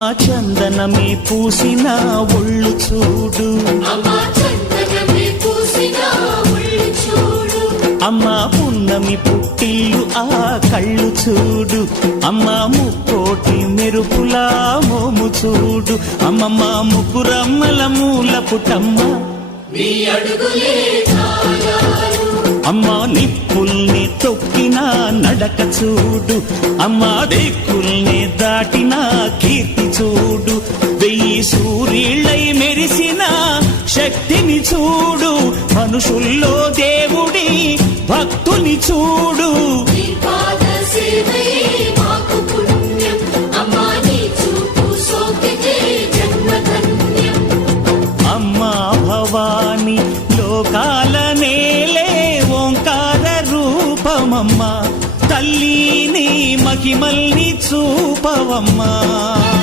చందనమే పూసిన ఒళ్ళు చూడు, అమ్మా పున్నమి పుట్టిల్లు ఆ కళ్ళు చూడు, అమ్మా ముక్కోటి మెరుపులా మోము చూడు, అమ్మమ్మ ముగ్గురమ్మల మూల పుటమ్మ అమ్మా నిప్పుల్ని తొక్కిన నడక చూడు, అమ్మా దిక్కుల్ని దాటిన కీర్తి చూడు, 1000 సూర్యుళ్ళై మెరిసిన శక్తిని చూడు, మనుషుల్లో దేవుడి భక్తుని చూడు. అమ్మా భవాని లోకాల నేలే ఓంకార రూపమమ్మా, తల్లిని మహిమల్ని చూపవమ్మా.